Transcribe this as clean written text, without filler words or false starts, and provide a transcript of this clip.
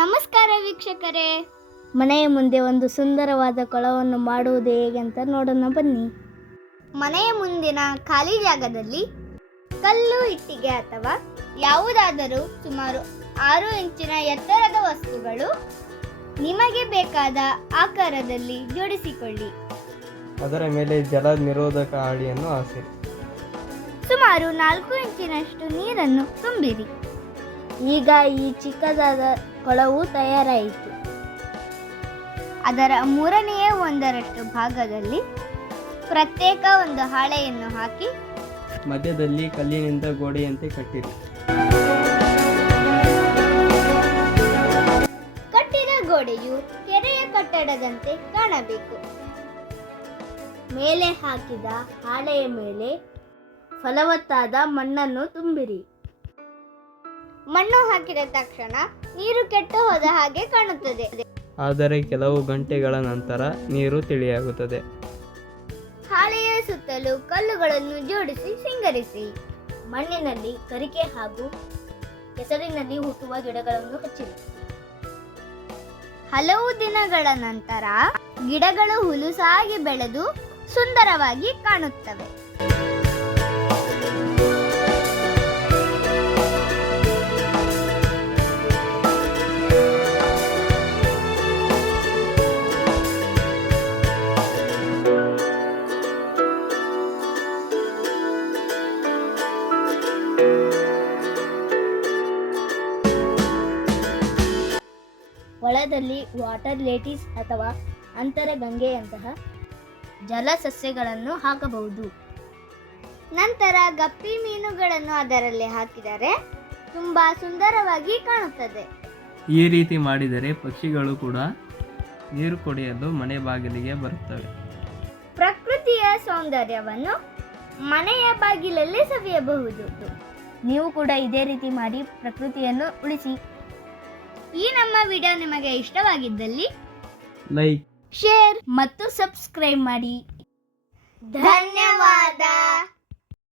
ನಮಸ್ಕಾರ ವೀಕ್ಷಕರೇ. ಮನೆಯ ಮುಂದೆ ಒಂದು ಸುಂದರವಾದ ಕೊಳವನ್ನು ಮಾಡುವುದು ಹೇಗೆ ಅಂತ ನೋಡೋಣ ಬನ್ನಿ. ಮನೆಯ ಮುಂದಿನ ಖಾಲಿ ಜಾಗದಲ್ಲಿ ಕಲ್ಲು, ಇಟ್ಟಿಗೆ ಅಥವಾ ಯಾವುದಾದರೂ ಸುಮಾರು 6 ಇಂಚಿನ ಎತ್ತರದ ವಸ್ತುಗಳು ನಿಮಗೆ ಬೇಕಾದ ಆಕಾರದಲ್ಲಿ ಜೋಡಿಸಿಕೊಳ್ಳಿ. ಅದರ ಮೇಲೆ ಜಲ ನಿರೋಧಕ ಹಾಳೆಯನ್ನು ಹಾಸಿರಿ. ಸುಮಾರು 4 ಇಂಚಿನಷ್ಟು ನೀರನ್ನು ತುಂಬಿರಿ. ಈಗ ಈ ಚಿಕ್ಕದಾದ ಕೊಳವು ತಯಾರಾಯಿತು. ಅದರ 1/3 ಭಾಗದಲ್ಲಿ ಪ್ರತ್ಯೇಕ ಒಂದು ಹಾಳೆಯನ್ನು ಹಾಕಿ ಮಧ್ಯದಲ್ಲಿ ಕಲ್ಲಿನಿಂದ ಗೋಡೆಯಂತೆ ಕಟ್ಟಿರಿ. ಕಟ್ಟಿದ ಗೋಡೆಯು ಕೆರೆಯ ಕಟ್ಟಡದಂತೆ ಕಾಣಬೇಕು. ಮೇಲೆ ಹಾಕಿದ ಹಾಳೆಯ ಮೇಲೆ ಫಲವತ್ತಾದ ಮಣ್ಣನ್ನು ತುಂಬಿರಿ. ಮಣ್ಣು ಹಾಕಿದ ತಕ್ಷಣ ನೀರು ಕೆಟ್ಟು ಹೋದ ಹಾಗೆ ಕಾಣುತ್ತದೆ. ಆದರೆ ಕೆಲವು ಗಂಟೆಗಳ ನಂತರ ನೀರು ತಿಳಿಯಾಗುತ್ತದೆ. ಹಾಳೆಯ ಸುತ್ತಲೂ ಕಲ್ಲುಗಳನ್ನು ಜೋಡಿಸಿ ಸಿಂಗರಿಸಿ. ಮಣ್ಣಿನಲ್ಲಿ ಕರಿಕೆ ಹಾಗೂ ಕೆಸರಿನಲ್ಲಿ ಹುಟ್ಟುವ ಗಿಡಗಳನ್ನು ಹಚ್ಚಿರಿ. ಹಲವು ದಿನಗಳ ನಂತರ ಗಿಡಗಳು ಹುಲುಸಾಗಿ ಬೆಳೆದು ಸುಂದರವಾಗಿ ಕಾಣುತ್ತವೆ. ಹೊಲದಲ್ಲಿ ವಾಟರ್ ಲೇಟೀಸ್ ಅಥವಾ ಅಂತರಗಂಗೆಯಂತಹ ಜಲಸಸ್ಯಗಳನ್ನು ಹಾಕಬಹುದು. ನಂತರ ಗಪ್ಪಿ ಮೀನುಗಳನ್ನು ಅದರಲ್ಲಿ ಹಾಕಿದರೆ ತುಂಬಾ ಸುಂದರವಾಗಿ ಕಾಣುತ್ತದೆ. ಈ ರೀತಿ ಮಾಡಿದರೆ ಪಕ್ಷಿಗಳು ಕೂಡ ನೀರು ಕುಡಿಯಲು ಮನೆ ಬಾಗಿಲಿಗೆ ಬರುತ್ತವೆ. ಪ್ರಕೃತಿಯ ಸೌಂದರ್ಯವನ್ನು ಮನೆಯ ಬಾಗಿಲಲ್ಲಿ ಸವಿಯಬಹುದು. ನೀವು ಕೂಡ ಇದೇ ರೀತಿ ಮಾಡಿ ಪ್ರಕೃತಿಯನ್ನು ಉಳಿಸಿ. ಈ ನಮ್ಮ ವಿಡಿಯೋ ನಿಮಗೆ ಇಷ್ಟವಾಗಿದ್ದಲ್ಲಿ ಲೈಕ್, ಶೇರ್ ಮತ್ತು ಸಬ್ಸ್ಕ್ರೈಬ್ ಮಾಡಿ. ಧನ್ಯವಾದ.